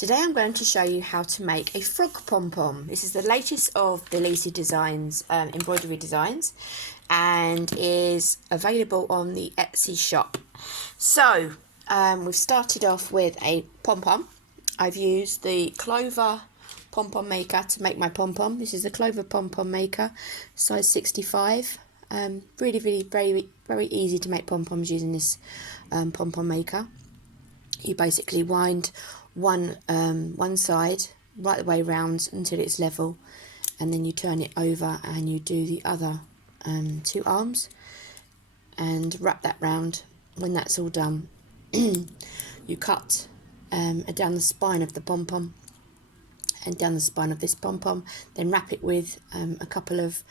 Today I'm going to show you how to make a frog pom-pom. This is the latest of the Lisey Designs embroidery designs and is available on the Etsy shop. So we've started off with a pom-pom. I've used the Clover pom-pom maker to make my pom-pom. This is the Clover pom-pom maker, size 65. Really very easy to make pom-poms using this pom-pom maker. You basically wind one side right the way round until it's level, and then you turn it over and you do the other two arms and wrap that round. When that's all done, you cut down the spine of the pom-pom and down the spine of this pom-pom, then wrap it with a couple of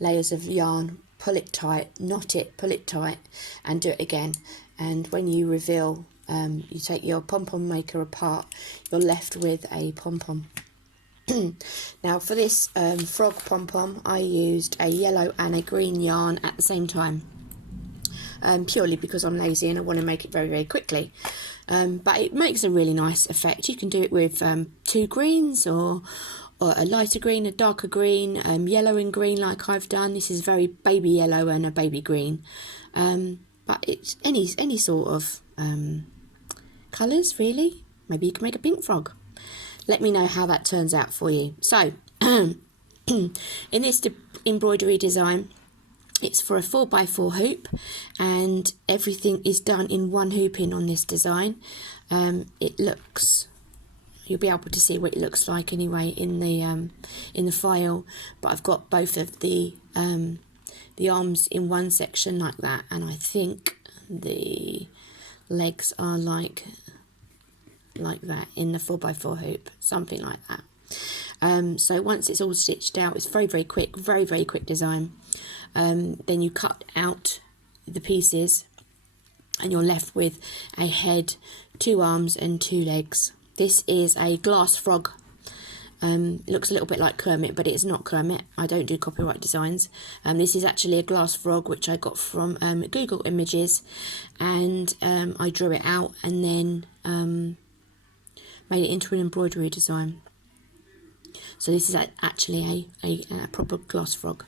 layers of yarn, pull it tight, knot it, pull it tight, and do it again. And when you reveal, you take your pom-pom maker apart, you're left with a pom-pom. Now for this frog pom-pom, I used a yellow and a green yarn at the same time, purely because I'm lazy and I want to make it very quickly. But it makes a really nice effect. You can do it with two greens or a lighter green, a darker green, yellow and green like I've done. This is very baby yellow and a baby green. But it's any sort of colours really. Maybe you can make a pink frog. Let me know how that turns out for you. So in this embroidery design, it's for a 4x4 hoop, and everything is done in one hooping on this design. You'll be able to see what it looks like anyway in the file, but I've got both of the arms in one section like that, and I think the legs are like that in the 4x4 hoop, something like that. So once it's all stitched out, it's very quick, very quick design. Then you cut out the pieces and you're left with a head, two arms and two legs. This is a glass frog. It looks a little bit like Kermit, but it's not Kermit. I don't do copyright designs. This is actually a glass frog which I got from Google Images, and I drew it out and then made it into an embroidery design. So this is actually a proper glass frog.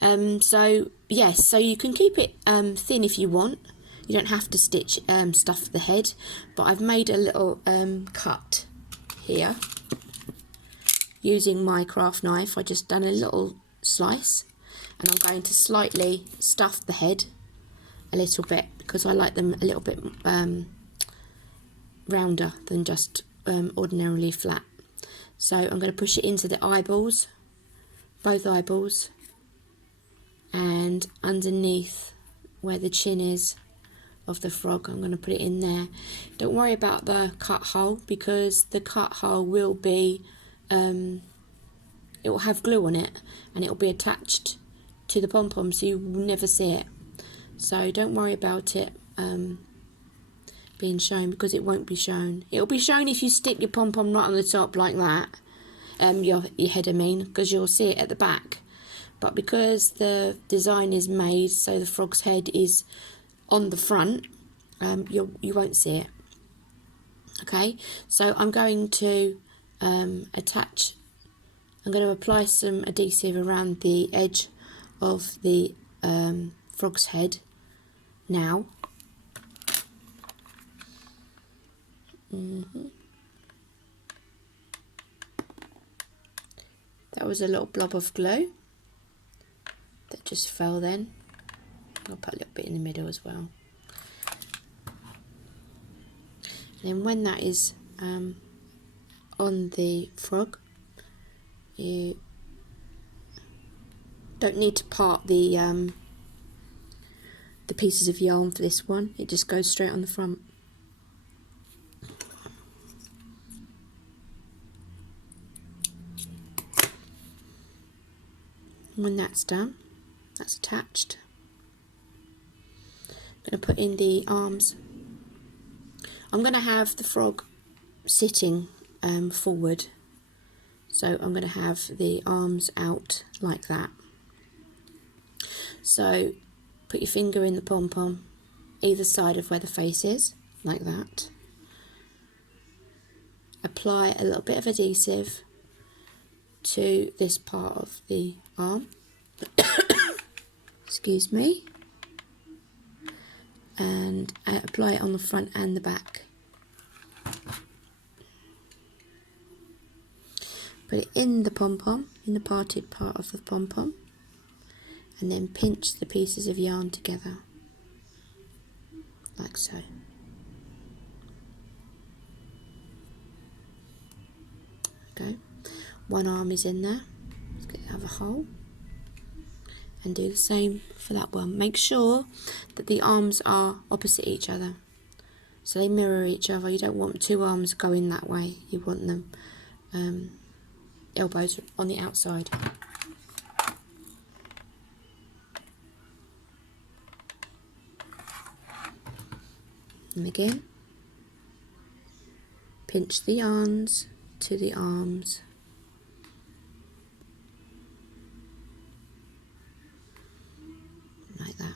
So yes, so you can keep it thin if you want. You don't have to stitch stuff the head, but I've made a little cut here using my craft knife. I just done a little slice, and I'm going to slightly stuff the head a little bit because I like them a little bit rounder than just ordinarily flat. So I'm going to push it into the eyeballs, both eyeballs, and underneath where the chin is of the frog, I'm going to put it in there. Don't worry about the cut hole, because the cut hole will be, it will have glue on it and it will be attached to the pom-pom, so you will never see it. So don't worry about it being shown, because it won't be shown. It will be shown if you stick your pom-pom right on the top like that, your head I mean, because you'll see it at the back. But because the design is made so the frog's head is on the front, you won't see it. Okay, so I'm going to attach, I'm going to apply some adhesive around the edge of the frog's head now. That was a little blob of glue that just fell then. I'll put a little bit in the middle as well. And then when that is on the frog, you don't need to part the pieces of yarn for this one. It just goes straight on the front. When that's done, that's attached, I'm going to put in the arms. I'm going to have the frog sitting forward, so I'm going to have the arms out like that. So put your finger in the pom-pom, either side of where the face is, like that. apply a little bit of adhesive to this part of the arm. Excuse me. And apply it on the front and the back. Put it in the pom-pom, in the parted part of the pom-pom, and then pinch the pieces of yarn together, like so. Okay, one arm is in there. Let's get the other hole. And do the same for that one. Make sure that the arms are opposite each other, so they mirror each other. You don't want two arms going that way. You want them elbows on the outside. And again, pinch the yarns to the arms. Like that.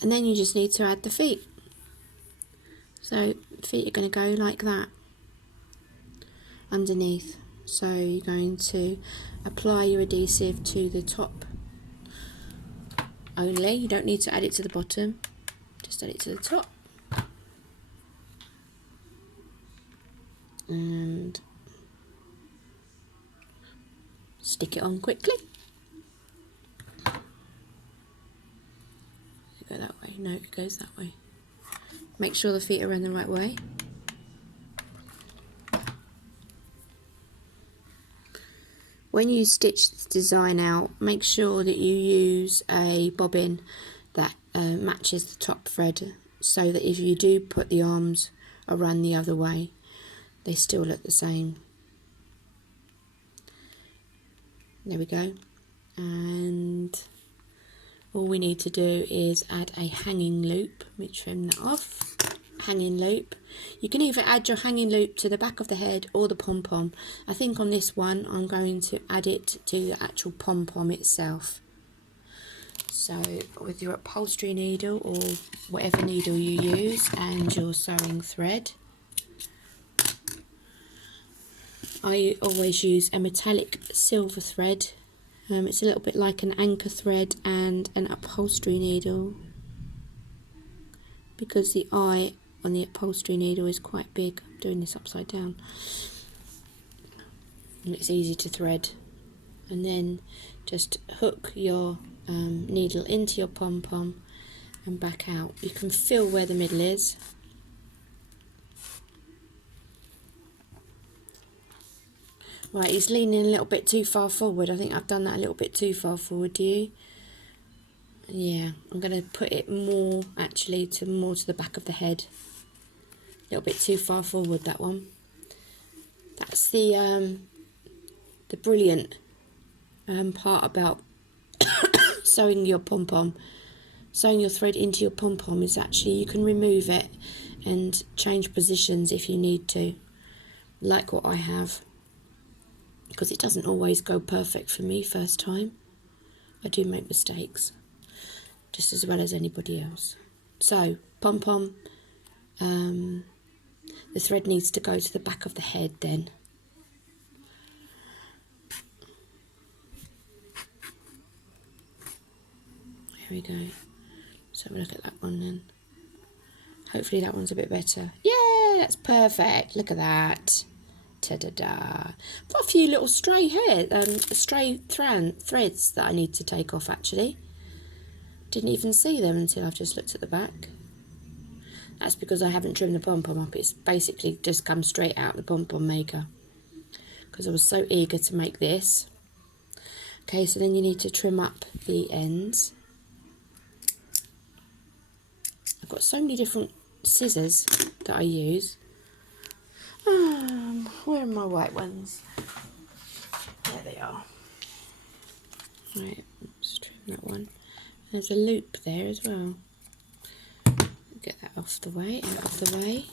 And then you just need to add the feet. So feet are going to go like that underneath. So you're going to apply your adhesive to the top only. You don't need to add it to the bottom, just add it to the top. And stick it on quickly. Go that way. No, it goes that way. Make sure the feet are in the right way. When you stitch this design out, make sure that you use a bobbin that matches the top thread, so that if you do put the arms around the other way, they still look the same. There we go. And all we need to do is add a hanging loop. Let me trim that off. Hanging loop. You can either add your hanging loop to the back of the head or the pom-pom. I think on this one I'm going to add it to the actual pom-pom itself. So with your upholstery needle or whatever needle you use and your sewing thread, I always use a metallic silver thread. It's a little bit like an anchor thread and an upholstery needle, because the eye on the upholstery needle is quite big. I'm doing this upside down. And it's easy to thread. And then just hook your needle into your pom-pom and back out. You can feel where the middle is. Right, he's leaning a little bit too far forward. I think I've done that a little bit too far forward, do you? Yeah, I'm going to put it more, actually, more to the back of the head. A little bit too far forward, that one. That's the brilliant part about sewing your pom-pom. Sewing your thread into your pom-pom is actually you can remove it and change positions if you need to, like what I have. Because it doesn't always go perfect for me first time. I do make mistakes, just as well as anybody else. So, pom-pom, the thread needs to go to the back of the head then. Here we go. So have a look at that one then. Hopefully that one's a bit better. Yeah, that's perfect. Look at that. Ta-da-da. Got a few little stray threads that I need to take off, actually. Didn't even see them until I've just looked at the back. That's because I haven't trimmed the pom-pom up. It's basically just come straight out of the pom-pom maker, because I was so eager to make this. Okay, so then you need to trim up the ends. I've got so many different scissors that I use. Where are my white ones? There they are. Right, let's trim that one. There's a loop there as well. Get that off the way, out of the way.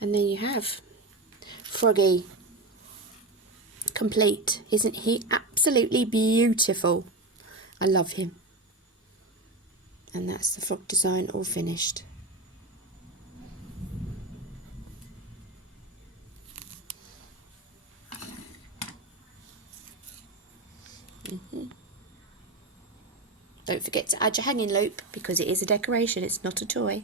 And then you have Froggy. Complete. Isn't he absolutely beautiful? I love him. And that's the frog design all finished. Don't forget to add your hanging loop because it is a decoration, it's not a toy.